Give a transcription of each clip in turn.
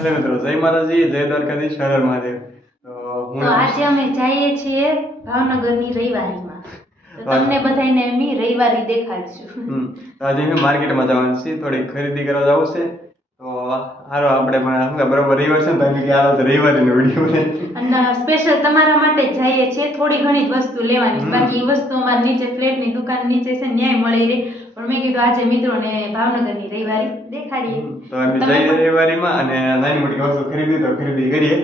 Hello मित्रों, जय माताजी, जय द्वारकाधीश, हर हर महादेव। તો આજે અમે જઈએ છીએ ભાવનગરની રવિવારીમાં, તો તમને બધાને અમે રવિવારી દેખાડશું. તો આજે અમે માર્કેટમાં જવાનું છે, થોડી ખરીદી કરવા જવું છે. તો હારો આપણે બરોબર રવિવાર છે ને, તમે કે આ રવિવારીનો વિડીયો છે અને સ્પેશિયલ તમારા માટે જઈએ છીએ. થોડી ઘણી જ વસ્તુ લેવાની છે, બાકી એ વસ્તુ અમારી નીચે ફ્લેટની દુકાન નીચે છે, ન્યાય મળી રહે. પણ મેં કીધું આજે મિત્રોને ભાવનગરની રવિવારી દેખાડીએ. તો અમે જઈએ રવિવારીમાં અને નાની મોટી વસ્તુ ખરીદી કરીએ.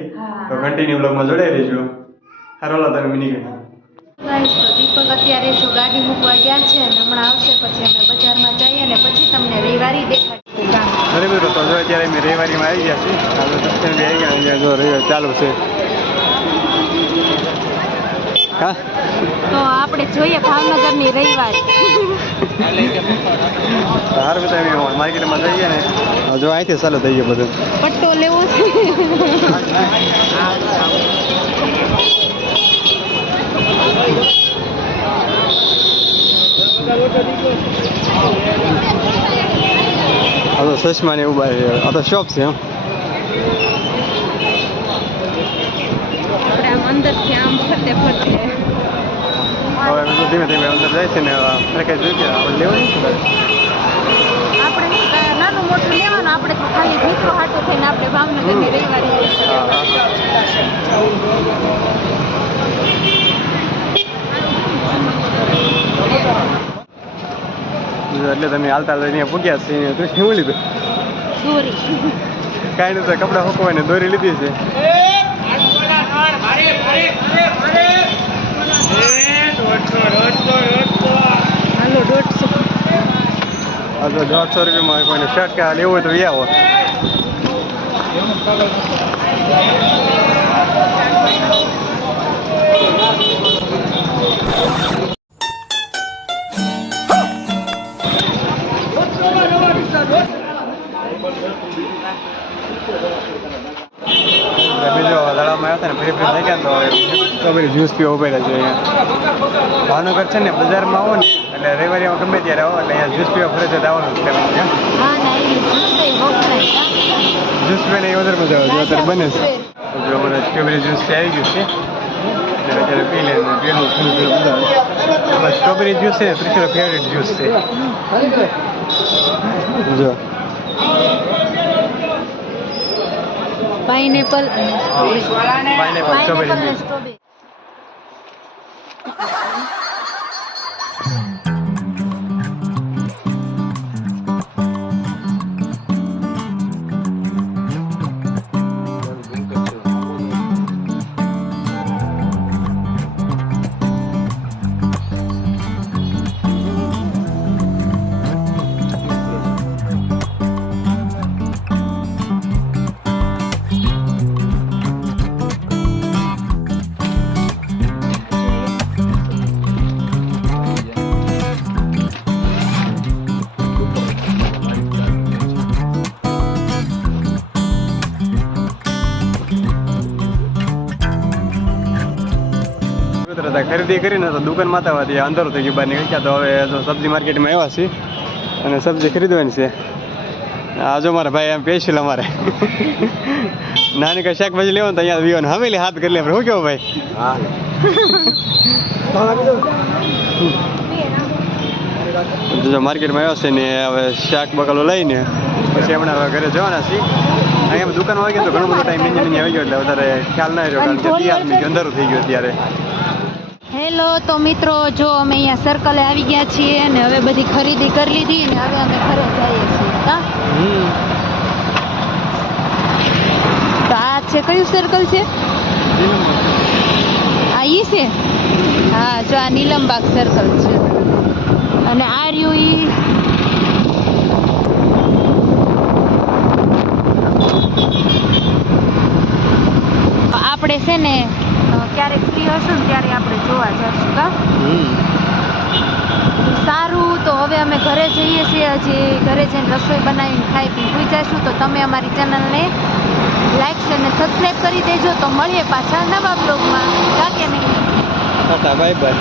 તો કન્ટિન્યુ બ્લોગમાં જોડાઈ રહેજો. હારો લો તમે મિની ગયા. ગાઈસ, તો દીપક અત્યારે જો ગાડી મૂકવા ગયા છે અને હમણાં આવશે, પછી અમે બજારમાં જઈએ અને પછી તમને રવિવારી દેખાડીએ. અરે મિત્રો, તો જો અત્યારે અમે રવિવારીમાં આવી ગયા છીએ. આપણે દર્શન બી આવી ગયા. અહીંયા જો રવિવાર ચાલુ છે. હા, તો આપણે જોઈએ ભાવનગરની રવિવારી. હાર બધા અમે માર્કેટમાં જઈએ ને, જો અહીંથી ચાલુ થઈ ગયું બધું. પટ્ટો લેવો છે. આ તો ચશ્મા ને એવું બાય, આ તો શોપ છે. આપણે આમ અંદરથી આમ ફરતે ફરતે હવે ધીમે ધીમે અંદર જાય છે ને, પેકેજ જોઈ ગયા આપણે લેવાનું છે. આપણે નાનું મોટું લેવાનું, આપણે તો ખાલી ભીખો હાટો થઈને આપણે ભાવનગરની રવિવારી એટલે તમે હાલતા અહીંયા પૂગ્યા છે. તું શું લીધું? દોરી. કાંઈ નથી, કપડાં સુકવાને દોરી લીધી છે. હાલો 150. હા, તો 150 રૂપિયામાં કોઈને શર્ટ કે લેવું હોય તો એ આવો. બીજો દડામાં આવ્યા હતા ને, ફરી થઈ ગયા તો સ્ટ્રોબેરી જ્યુસ પીવા ઉભા રહ્યા છે અહીંયા. ભાવનગર છે ને, બજારમાં આવો ને એટલે રવિવારીમાં ગમે ત્યારે આવો એટલે અહીંયા જ્યુસ પીવા ફરે છે આવવાનું છે. હા ના, એ જ્યુસ પીને એ વધારે મજા આવે. જો અત્યારે બને છે. જો મને સ્ટ્રોબેરી જ્યુસ આવી ગયું છે, અત્યારે પી લે પીવાનું મજા આવે. સ્ટ્રોબેરી જ્યુસ છે ને, પ્રિશનો ફેવરેટ જ્યુસ છે. જો પાઇનેપલ સ્ટ્રોબેરી ને જ્યુસ. સ્ટ્રોબેરી. ખરીદી કરીને તો દુકાન માતાવાથી અંધારું થઈ ગયું, બહાર નીકળી ગયા. તો હવે જો સબ્જી માર્કેટમાં આવ્યા છીએ અને સબ્જી ખરીદવાની છે. આ જો મારા ભાઈ એમ સ્પેશિયલ અમારે નાની કઈ શાકભાજી લેવાનું તો અહીંયા વિવાનું હવેલી હાથ કરી લે. શું કેવું ભાઈ? જો માર્કેટમાં આવ્યા છે ને, હવે શાક બકાલો લઈને પછી હમણાં હવે ઘરે જવાના છીએ. અહીંયા દુકાન આવી ગયો તો ઘણો બધો ટાઈમ મિનિટ આવી ગયો એટલે વધારે ખ્યાલ ના રહ્યો, કારણ કે અંધારું થઈ ગયું અત્યારે. હેલો, તો મિત્રો જો અમે અહીંયા સર્કલે આવી ગયા છીએ અને હવે બધી ખરીદી કરી લીધી અને હવે અમે ઘરે જઈએ છીએ. હા, તો આ છે કયું સર્કલ છે? આ ઈ છે. હા, જો આ નીલમબાગ સર્કલ છે અને આ રહ્યું ઈ આપણે છે ને ક્યારેક ફ્રી હશું ને ત્યારે આપણે જોવા જશું. કા સારું, તો હવે અમે ઘરે જઈએ છીએ. હજી ઘરે જઈને રસોઈ બનાવીને ખાઈ પી સુઈ જઈશું. તો તમે અમારી ચેનલને લાઈક અને સબસ્ક્રાઈબ કરી દેજો. તો મળીએ પાછા નવા બ્લોગમાં. Bye bye.